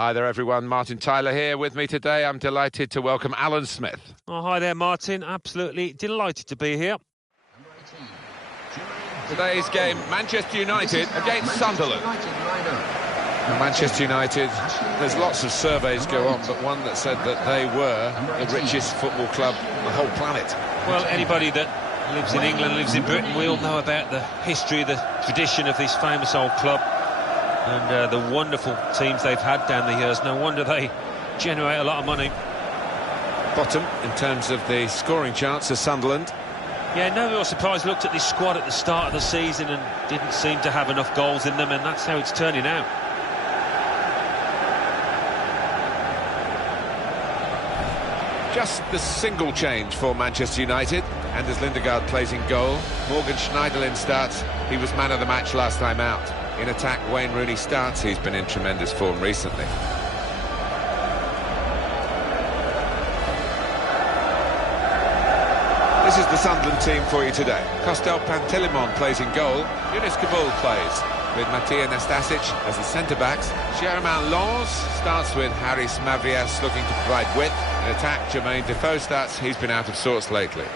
Hi there everyone, Martin Tyler here with me today. I'm delighted to welcome Alan Smith. Oh, hi there Martin, absolutely delighted to be here. Today's game, Manchester United against Sunderland. Manchester United, there's lots of surveys go on, but one that said that they were the richest football club on the whole planet. Well, anybody that lives in England, lives in Britain, we all know about the history, the tradition of this famous old club. And the wonderful teams they've had down the years. No wonder they generate a lot of money. Bottom in terms of the scoring chance is Sunderland. Yeah, no real surprise. Looked at this squad at the start of the season and didn't seem to have enough goals in them, and that's how it's turning out. Just the single change for Manchester United. Anders Lindegaard plays in goal. Morgan Schneiderlin starts. He was man of the match last time out. In attack, Wayne Rooney starts. He's been in tremendous form recently. This is the Sunderland team for you today. Kostel Pantelimon plays in goal. Younes Kaboul plays with Matija Nastasic as the centre-backs. Germain Lens starts with Haris Mavrias looking to provide width. In attack, Jermaine Defoe starts. He's been out of sorts lately.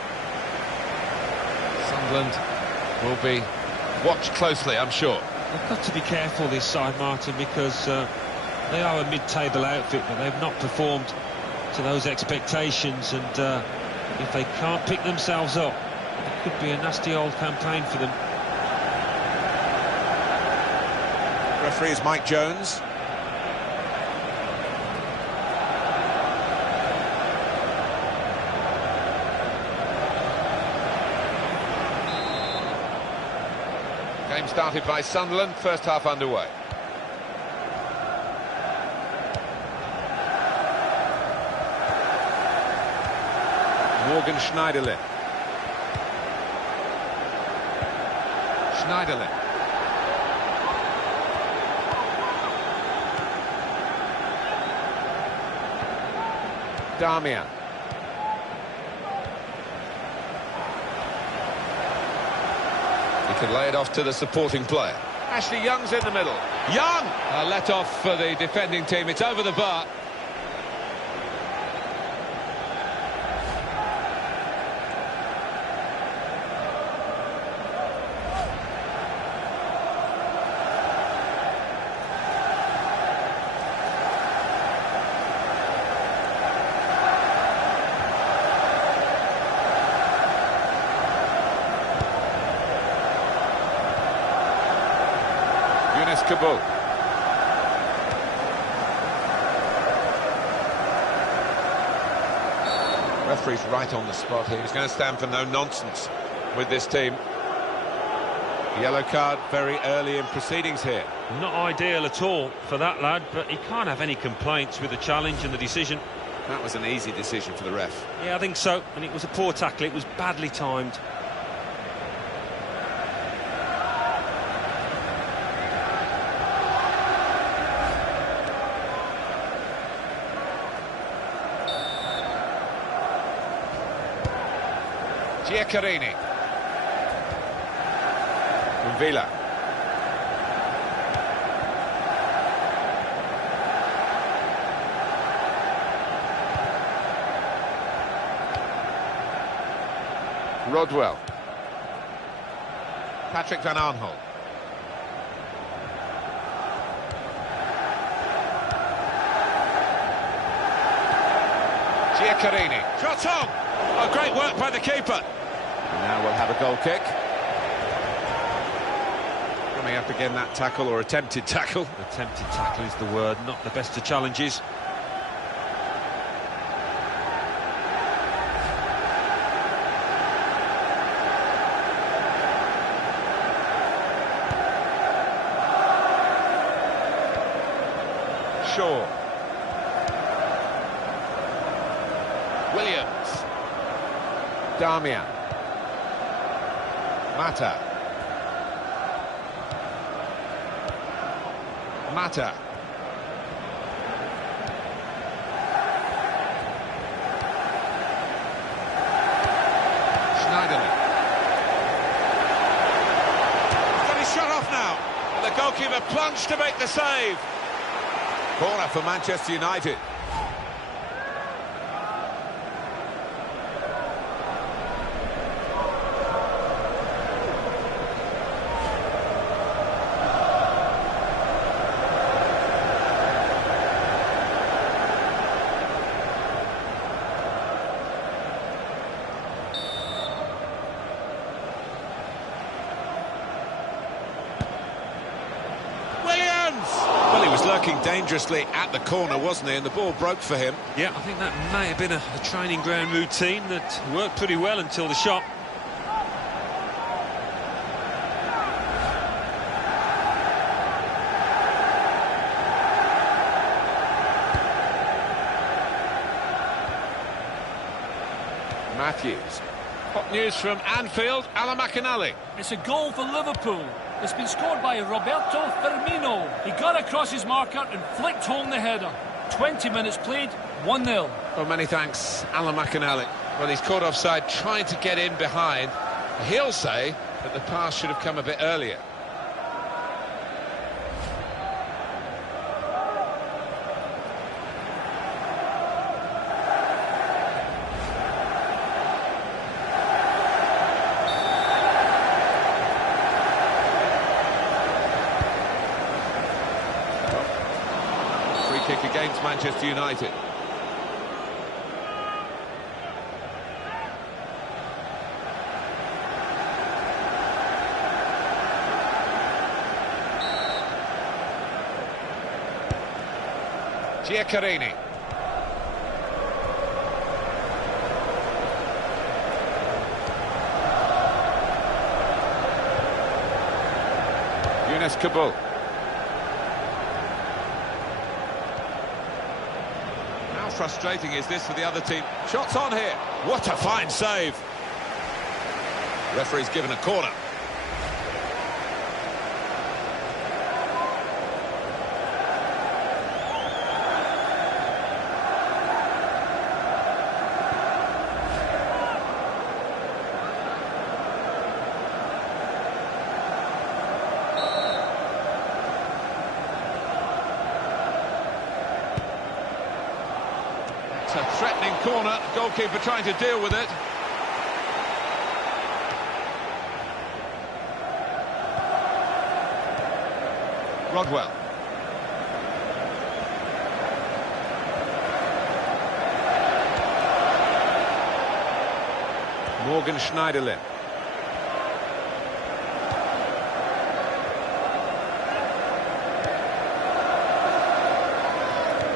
Sunderland will be watched closely, I'm sure. They've got to be careful this side, Martin, because they are a mid-table outfit, but they've not performed to those expectations, and if they can't pick themselves up, it could be a nasty old campaign for them. Referee is Mike Jones. Game started by Sunderland, first half underway. Morgan Schneiderlin. Schneiderlin. Damian. He can lay it off to the supporting player. Ashley Young's in the middle. Young! Let off for the defending team. It's over the bar. Younes Kaboul. Referee's right on the spot here. He's going to stand for no nonsense with this team. Yellow card very early in proceedings here. Not ideal at all for that lad, but he can't have any complaints with the challenge and the decision. That was an easy decision for the ref. Yeah, I think so, and it was a poor tackle. It was badly timed. Giaccherini. Villa. Rodwell. Patrick van Aanholt. Giaccherini. Shot on! Oh, great work by the keeper. And now we'll have a goal kick. Coming up again, that tackle, or attempted tackle. Attempted tackle is the word, not the best of challenges. Shaw. Williams. Damian. Mata. Schneiderlin. Got his shot off now. And the goalkeeper plunged to make the save. Corner for Manchester United. Lurking dangerously at the corner, wasn't he? And the ball broke for him. Yeah, I think that may have been a training ground routine that worked pretty well until the shot. Matthews. Hot news from Anfield, Alan McInally. It's a goal for Liverpool. It's been scored by Roberto Firmino. He got across his marker and flicked home the header. 20 minutes played, 1-0. Well, many thanks, Alan McInally. Well, he's caught offside trying to get in behind. He'll say that the pass should have come a bit earlier. Kick against Manchester United. Giaccherini. Younes Kabul. How frustrating is this for the other team? Shots on here. What a fine save. Referee's given a corner. A threatening corner, goalkeeper trying to deal with it. Rodwell. Morgan Schneiderlin.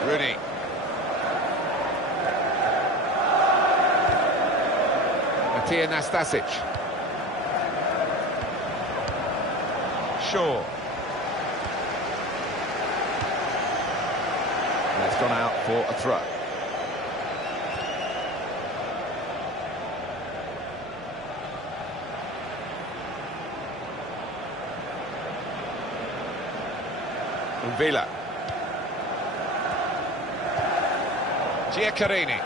Rooney. Nastasic. Shaw. And it's gone out for a throw. Villa. Giaccherini.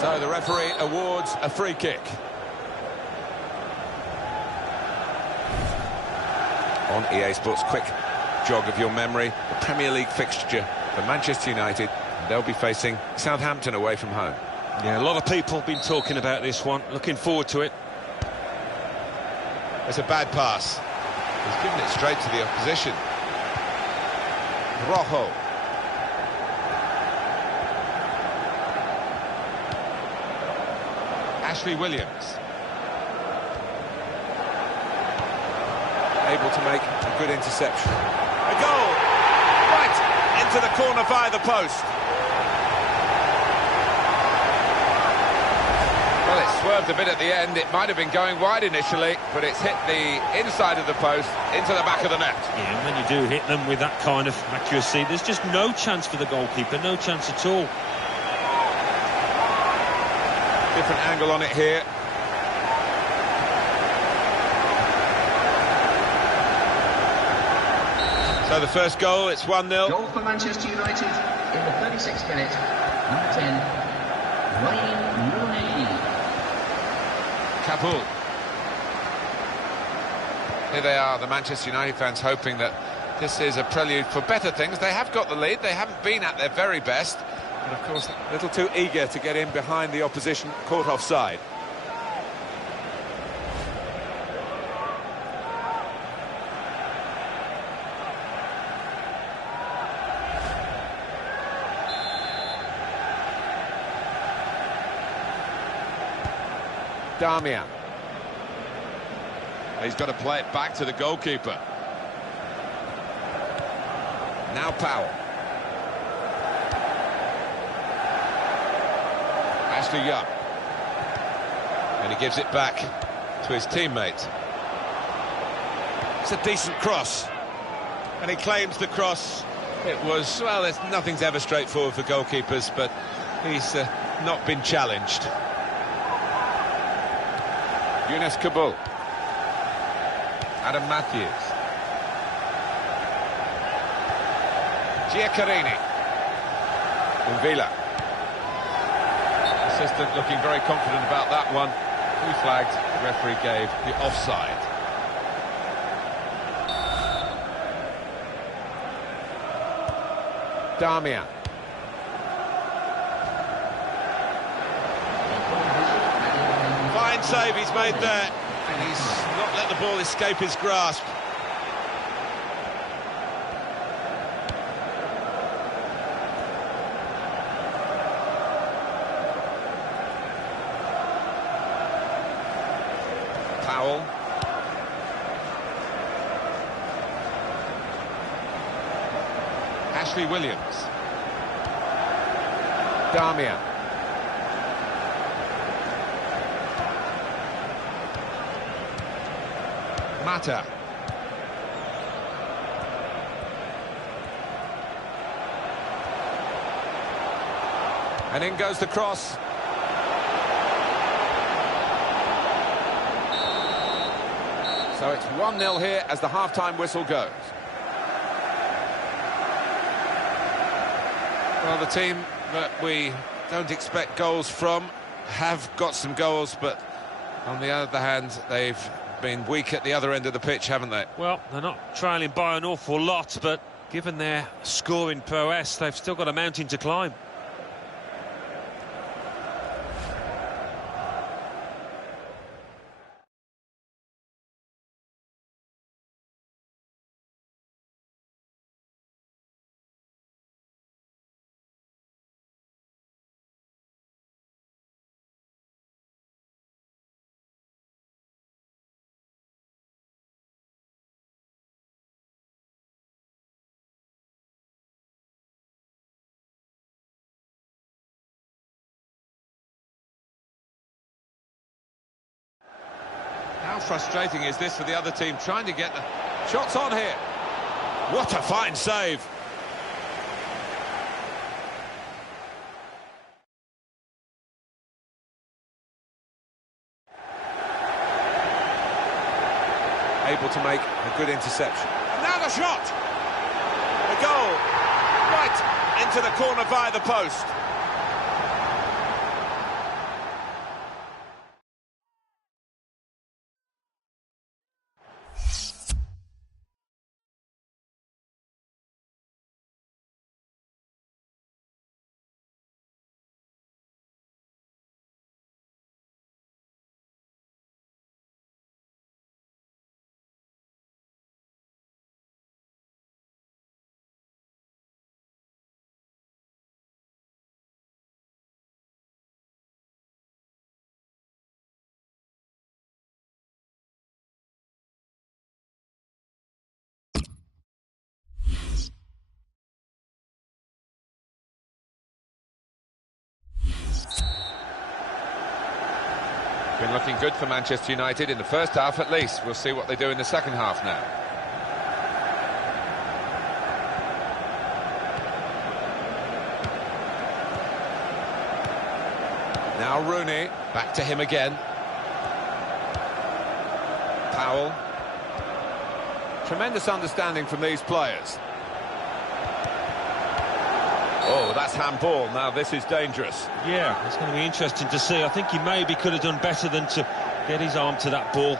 So the referee awards a free kick. On EA Sports, quick jog of your memory, the Premier League fixture for Manchester United. They'll be facing Southampton away from home. Yeah, a lot of people have been talking about this one. Looking forward to it. It's a bad pass. He's given it straight to the opposition. Rojo. Ashley Williams. Able to make a good interception. A goal! Right into the corner via the post. Well, it swerved a bit at the end. It might have been going wide initially, but it's hit the inside of the post into the back of the net. Yeah, and when you do hit them with that kind of accuracy, there's just no chance for the goalkeeper, no chance at all. Different angle on it here. So the first goal, it's 1-0. Goal for Manchester United in the 36th minute. Number 10, Wayne Rooney. Kabul. Here they are, the Manchester United fans, hoping that this is a prelude for better things. They have got the lead, they haven't been at their very best, but of course a little too eager to get in behind the opposition, caught offside. Damian. He's got to play it back to the goalkeeper. Now Powell. Ashley Young. And he gives it back to his teammate. It's a decent cross. And he claims the cross. It was, well, nothing's ever straightforward for goalkeepers, but he's not been challenged. Younes Kabul. Adam Matthews. Giaccherini. Villa. Assistant looking very confident about that one. Blue flagged, the referee gave the offside. Damian. Fine save he's made there. And he's not let the ball escape his grasp. Powell. Ashley Williams. Damian. Mata. And in goes the cross. So it's 1-0 here as the half-time whistle goes. Well, the team that we don't expect goals from have got some goals, but on the other hand, they've been weak at the other end of the pitch, haven't they? Well, they're not trailing by an awful lot, but given their scoring prowess, they've still got a mountain to climb. How frustrating is this for the other team, trying to get the shots on here? What a fine save! Able to make a good interception. And now the shot! The goal! Right into the corner via the post. Been looking good for Manchester United in the first half at least. We'll see what they do in the second half now. Now Rooney, back to him again. Powell. Tremendous understanding from these players. Oh, that's handball. Now this is dangerous. Yeah, it's going to be interesting to see. I think he maybe could have done better than to get his arm to that ball.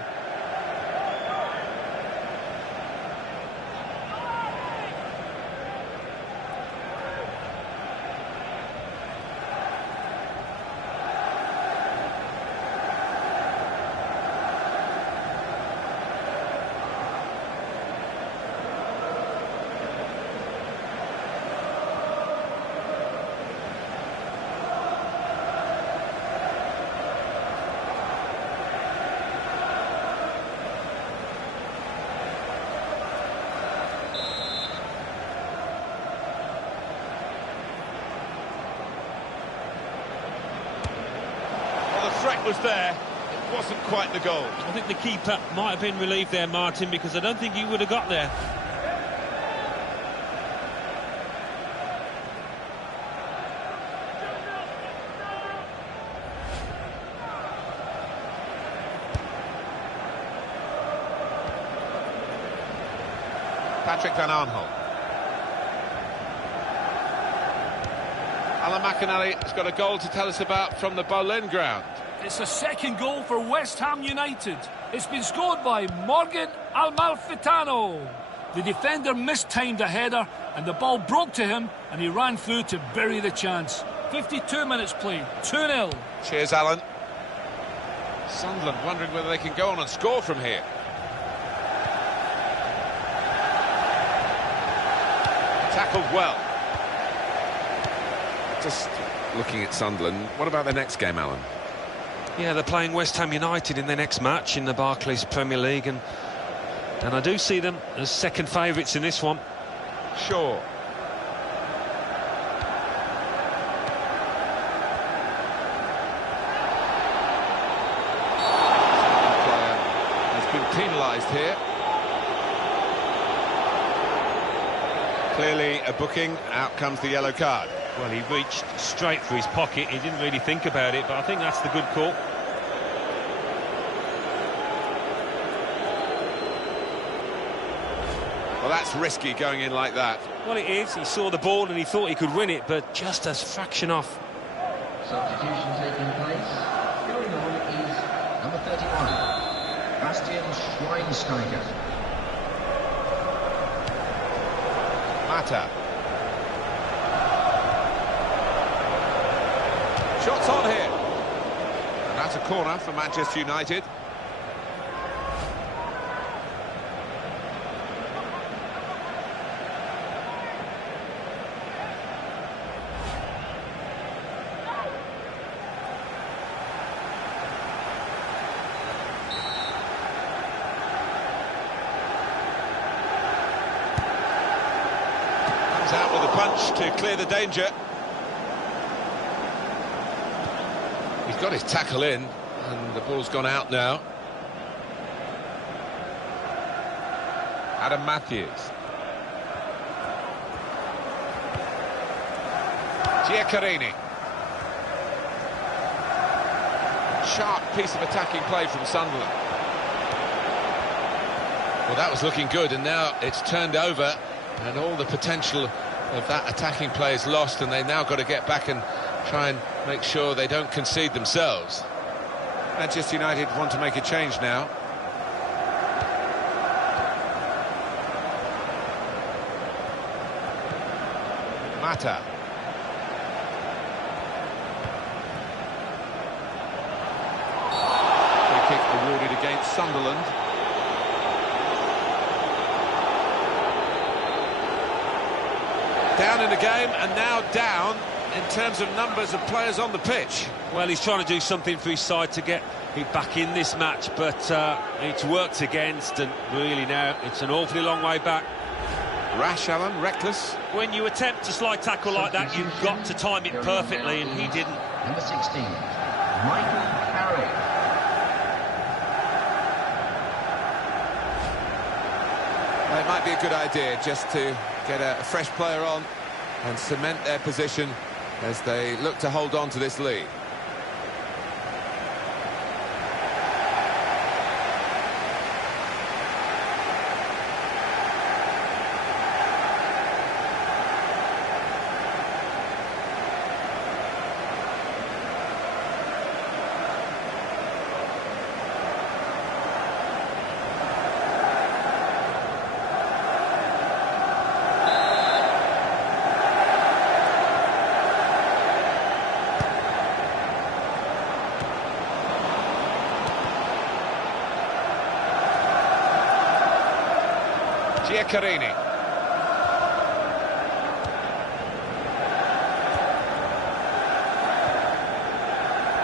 threat was there, it wasn't quite the goal. I think the keeper might have been relieved there, Martin, because I don't think he would have got there. Patrick Van Aanholt. Alan McInally has got a goal to tell us about from the Boleyn ground. It's a second goal for West Ham United. It's been scored by Morgan Amalfitano. The defender mistimed a header and the ball broke to him and he ran through to bury the chance. 52 minutes played, 2-0. Cheers, Alan. Sunderland wondering whether they can go on and score from here. Tackled well. Just looking at Sunderland, what about their next game, Alan? Yeah, they're playing West Ham United in their next match in the Barclays Premier League, and I do see them as second favourites in this one. Sure. Player has been penalised here. Clearly a booking, out comes the yellow card. Well, he reached straight for his pocket, he didn't really think about it, but I think that's the good call. Well, that's risky going in like that. Well, it is, he saw the ball and he thought he could win it, but just a fraction off. Substitution taking place. Going on is number 31, Bastian Schweinsteiger. Mata. Shots on here. And that's a corner for Manchester United. Comes out with a punch to clear the danger. He's got his tackle in, and the ball's gone out now. Adam Matthews. Giaccherini. Sharp piece of attacking play from Sunderland. Well, that was looking good, and now it's turned over, and all the potential of that attacking play is lost, and they've now got to get back and try and make sure they don't concede themselves. Manchester United want to make a change now. Mata. Free kick awarded against Sunderland. Down in the game, and now down in terms of numbers of players on the pitch. Well, he's trying to do something for his side to get it back in this match, but it's worked against, and really now it's an awfully long way back. Rash, Alan, reckless. When you attempt a slide tackle like that, you've got to time it perfectly, and he didn't. Number 16, Michael Carrick. Well, it might be a good idea just to get a fresh player on and cement their position as they look to hold on to this lead. Giaccherini.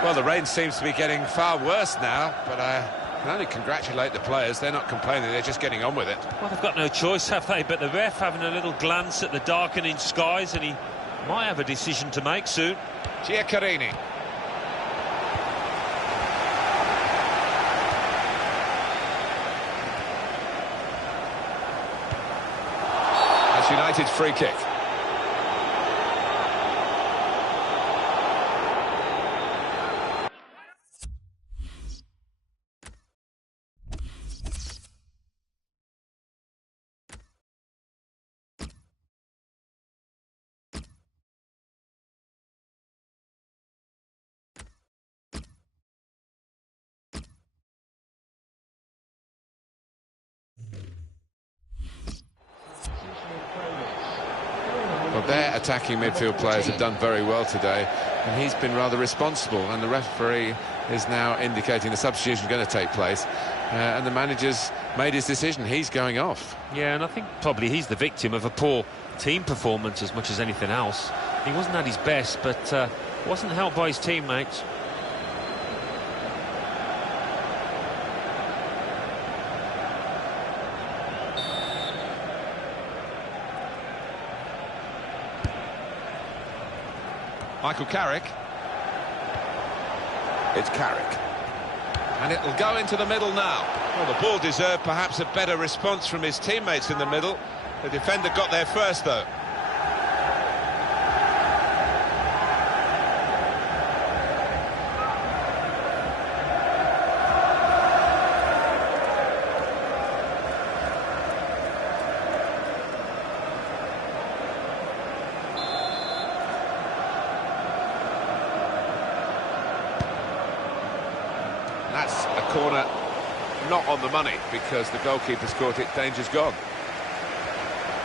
Well, the rain seems to be getting far worse now, but I can only congratulate the players. They're not complaining, they're just getting on with it. Well, they've got no choice, have they? But the ref having a little glance at the darkening skies, and he might have a decision to make soon. Giaccherini. It's United's free kick. Well, their attacking midfield players have done very well today, and he's been rather responsible, and the referee is now indicating the substitution is going to take place, and the manager's made his decision. He's going off. Yeah, and I think probably he's the victim of a poor team performance as much as anything else. He wasn't at his best, but wasn't helped by his teammates. Michael Carrick. It's Carrick. And it'll go into the middle now. Well, the ball deserved perhaps a better response from his teammates in the middle. The defender got there first, though. That's a corner not on the money because the goalkeeper's caught it. Danger's gone.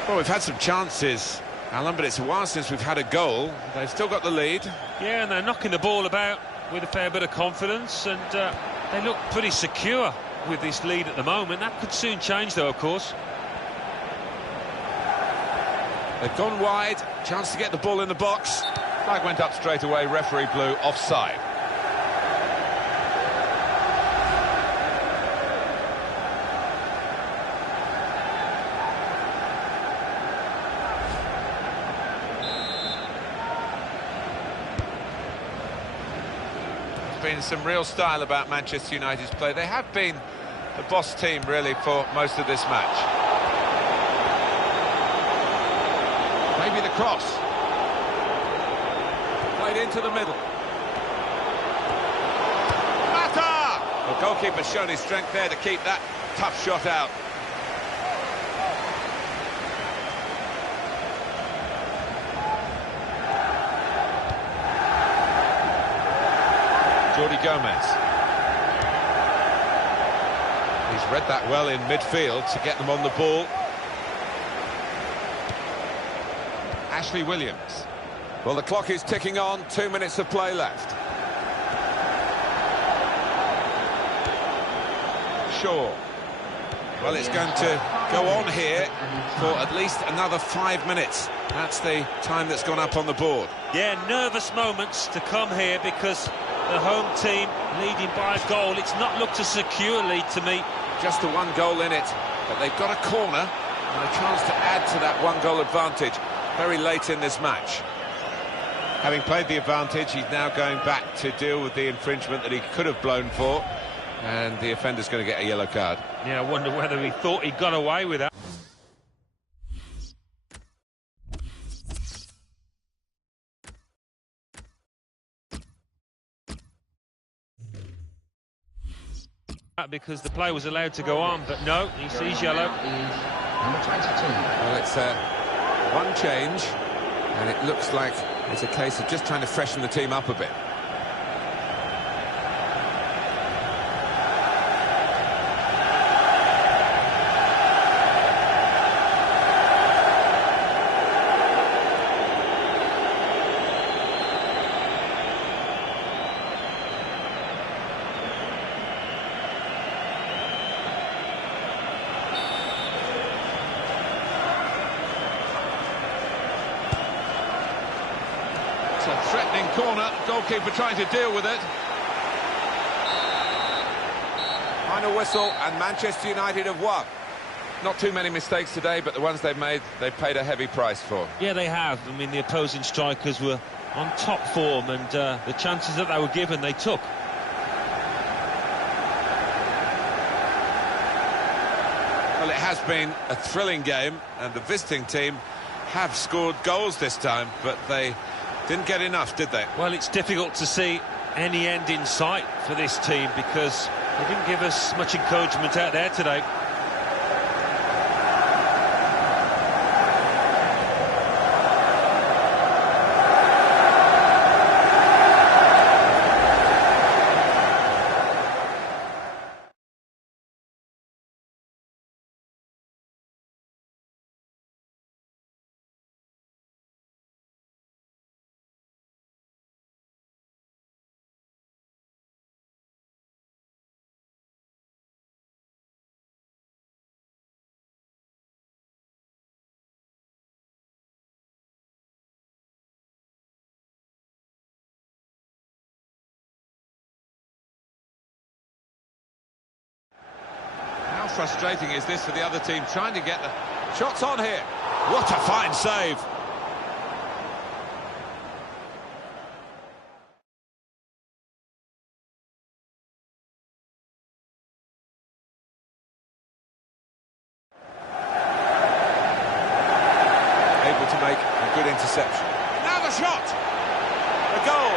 Well, we've had some chances, Alan, but it's a while since we've had a goal. They've still got the lead. Yeah, and they're knocking the ball about with a fair bit of confidence, and they look pretty secure with this lead at the moment. That could soon change, though, of course. They've gone wide. Chance to get the ball in the box. Flag went up straight away. Referee blew offside. Been some real style about Manchester United's play. They have been the boss team really for most of this match. Maybe the cross. Played into the middle. Mata! The goalkeeper's shown his strength there to keep that tough shot out. Jordi Gomez. He's read that well in midfield to get them on the ball. Ashley Williams. Well, the clock is ticking on. 2 minutes of play left. Shaw. Well, it's going to go on here for at least another 5 minutes. That's the time that's gone up on the board. Yeah, nervous moments to come here because the home team leading by a goal. It's not looked a secure lead to me. Just the one goal in it, but they've got a corner and a chance to add to that one-goal advantage very late in this match. Having played the advantage, he's now going back to deal with the infringement that he could have blown for, and the offender's going to get a yellow card. Yeah, I wonder whether he thought he got away with that. Because the play was allowed to go on, but no, he sees yellow. Number 22. Well, it's one change, and it looks like it's a case of just trying to freshen the team up a bit. It's a threatening corner, goalkeeper trying to deal with it. Final whistle, and Manchester United have won. Not too many mistakes today, but the ones they've made, they've paid a heavy price for. Yeah, they have. I mean, the opposing strikers were on top form, and the chances that they were given, they took. Well, it has been a thrilling game, and the visiting team have scored goals this time, but they didn't get enough, did they? Well, it's difficult to see any end in sight for this team because they didn't give us much encouragement out there today. How frustrating is this for the other team, trying to get the shots on here? What a fine save! Able to make a good interception. Now the shot! A goal!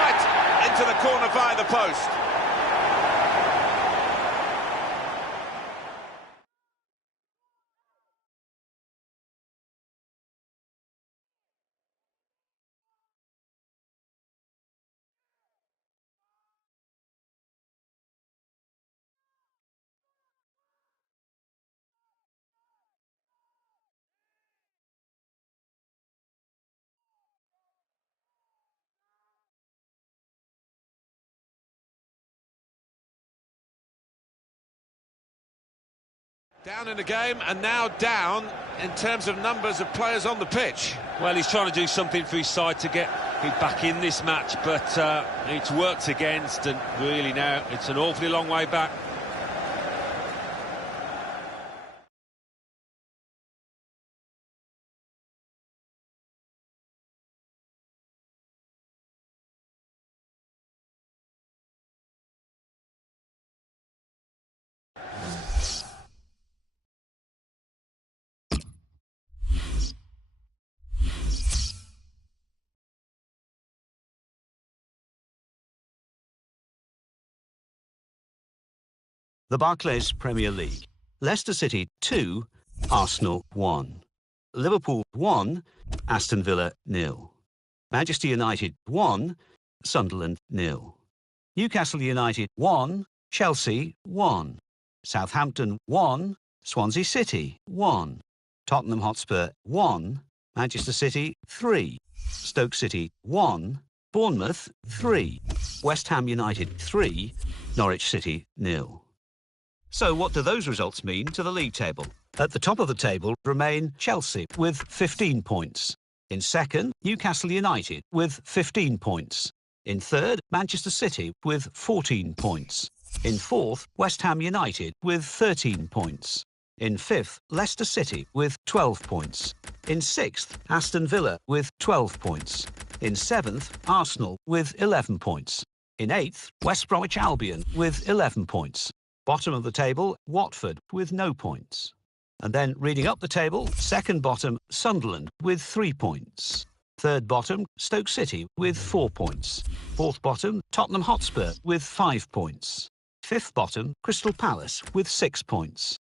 Right into the corner via the post. Down in the game, and now down in terms of numbers of players on the pitch. Well, he's trying to do something for his side to get back in this match, but it's worked against, and really now it's an awfully long way back. The Barclays Premier League. Leicester City 2, Arsenal 1. Liverpool 1, Aston Villa 0. Manchester United 1, Sunderland 0. Newcastle United 1, Chelsea 1. Southampton 1, Swansea City 1. Tottenham Hotspur 1, Manchester City 3. Stoke City 1, Bournemouth 3. West Ham United 3, Norwich City 0. So what do those results mean to the league table? At the top of the table remain Chelsea with 15 points. In second, Newcastle United with 15 points. In third, Manchester City with 14 points. In fourth, West Ham United with 13 points. In fifth, Leicester City with 12 points. In sixth, Aston Villa with 12 points. In seventh, Arsenal with 11 points. In eighth, West Bromwich Albion with 11 points. Bottom of the table, Watford with no points. And then reading up the table, second bottom, Sunderland with 3 points. Third bottom, Stoke City with 4 points. Fourth bottom, Tottenham Hotspur with 5 points. Fifth bottom, Crystal Palace with 6 points.